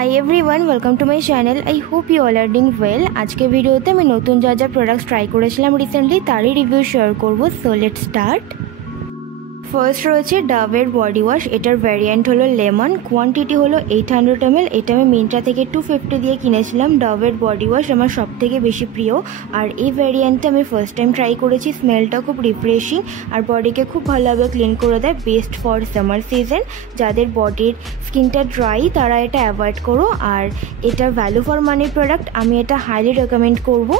Hi everyone, welcome to my channel. I hope you all are doing well. আজকে ভিডিওতে আমি নতুন যা প্রোডাক্টস ট্রাই করেছিলাম রিসেন্টলি তারই রিভিউ শেয়ার করব। So let's start. ফার্স্ট রয়েছে ডাবের বডি ওয়াশ। এটার ভ্যারিয়েন্ট হলো লেমন, কোয়ান্টিটি হলো 800 ml। এটা আমি মিন্ত্রা থেকে 250 দিয়ে কিনেছিলাম। ডাবের বডি ওয়াশ আমার সব থেকে বেশি প্রিয়, আর এই ভ্যারিয়েন্টটা আমি ফার্স্ট টাইম ট্রাই করেছি। স্মেলটা খুব রিফ্রেশিং আর বডিকে খুব ভালোভাবে ক্লিন করে দেয়। Best for summer season. যাদের বডির স্কিনটা ড্রাই তারা এটা অ্যাভয়েড করো, আর এটা ভ্যালু ফর মানি প্রোডাক্ট, আমি এটা হাইলি রেকমেন্ড করব।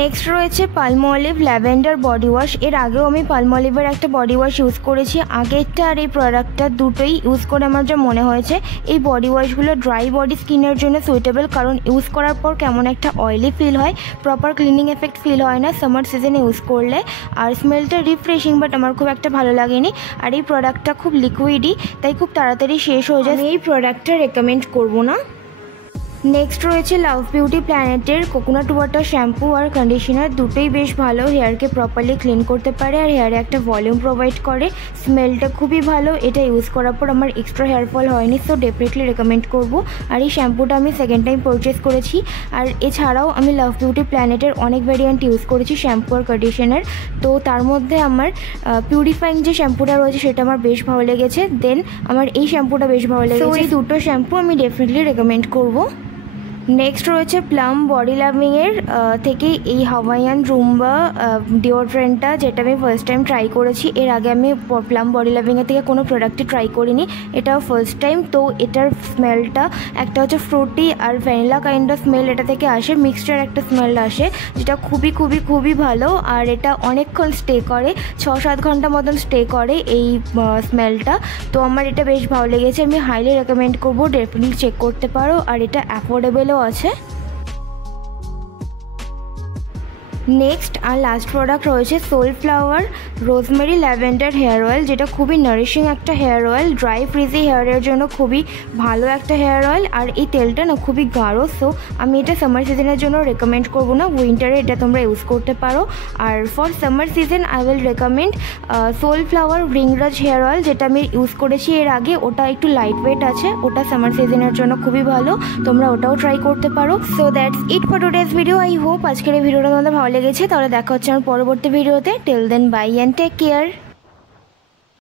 নেক্সট রয়েছে পালমোলিভ ল্যাভেন্ডার বডি ওয়াশ। এর আগেও আমি পালমোলিভের একটা বডি ওয়াশ ইউজ করেছি। আগেরটা আর এই প্রোডাক্টটা দুটোই ইউজ করে আমার যা মনে হয়েছে, এই বডি ওয়াশগুলো ড্রাই বডি স্কিনের জন্য সুইটেবল, কারণ ইউজ করার পর কেমন একটা অয়েলি ফিল হয়, প্রপার ক্লিনিং এফেক্ট ফিল হয় না সামার সিজনে ইউজ করলে। আর স্মেলটা রিফ্রেশিং, বাট আমার খুব একটা ভালো লাগেনি। আর এই প্রোডাক্টটা খুব লিকুইডই, তাই খুব তাড়াতাড়ি শেষ হয়ে যায়। আমি এই প্রোডাক্টটা রেকমেন্ড করবো না। নেক্সট রয়েছে লাভ বিউটি প্ল্যানেটের কোকোনাট ওয়াটার শ্যাম্পু আর কন্ডিশনার। দুটোই বেশ ভালো, হেয়ারকে প্রপারলি ক্লিন করতে পারে আর হেয়ারে একটা ভলিউম প্রোভাইড করে। স্মেলটা খুবই ভালো। এটা ইউজ করার পর আমার এক্সট্রা হেয়ার ফল হয়নি, সো ডেফিনেটলি রেকমেন্ড করব। আর এই শ্যাম্পুটা আমি সেকেন্ড টাইম পারচেস করেছি। আর এছাড়াও আমি লাভ বিউটি প্ল্যানেটের অনেক ভ্যারিয়েন্ট ইউজ করেছি শ্যাম্পু আর কন্ডিশনার। তো তার মধ্যে আমার পিউরিফাইং যে শ্যাম্পুটা রয়েছে সেটা আমার বেশ ভালো লেগেছে। দেন আমার এই শ্যাম্পুটা বেশ ভালো লেগেছে। এই দুটো শ্যাম্পু আমি ডেফিনেটলি রেকমেন্ড করব। নেক্সট রয়েছে প্লাম বডি লাভিংয়ের থেকে এই হাওয়াইয়ান রুম্বা ডিওড্রেন্টটা, যেটা আমি ফার্স্ট টাইম ট্রাই করেছি। এর আগে আমি প্লাম বডি লাভিংয়ের থেকে কোনো প্রোডাক্টই ট্রাই করিনি, এটাও ফার্স্ট টাইম। তো এটার স্মেলটা একটা হচ্ছে ফ্রুটি আর ভ্যানিলা কাইন্ড অফ স্মেল এটা থেকে আসে, মিক্সচার একটা স্মেল আসে, যেটা খুবই খুবই খুবই ভালো। আর এটা অনেকক্ষণ স্টে করে, 6-7 ঘন্টা মতন স্টে করে এই স্মেলটা। তো আমার এটা বেশ ভালো লেগেছে, আমি হাইলি রেকমেন্ড করবো, ডেফিনেটলি চেক করতে পারো। আর এটা অ্যাফোর্ডেবল আছে। নেক্সট আর লাস্ট প্রোডাক্ট রয়েছে Soulflower rosemary lavender hair oil, যেটা খুবই নারিশিং একটা হেয়ার অয়েল। ড্রাই ফ্রিজি হেয়ারের জন্য খুবই ভালো একটা হেয়ার অয়েল। আর এই তেলটা না খুবই গাঢ়, সো আমি এটা সামার সিজনের জন্য রেকমেন্ড করবো না। উইন্টারে এটা তোমরা ইউজ করতে পারো। আর for summer season I will recommend Soulflower Bhringraj hair oil, যেটা আমি ইউজ করেছি এর আগে। ওটা একটু লাইট ওয়েট আছে, ওটা সামার সিজনের জন্য খুবই ভালো, তোমরা ওটাও ট্রাই করতে পারো। So that's it for today's video. I hope আজকের এই ভিডিওটা তোমাদের ভালো লেগেছে। তাহলে দেখা হচ্ছে আমার পরবর্তী ভিডিওতে। Till then bye and take care.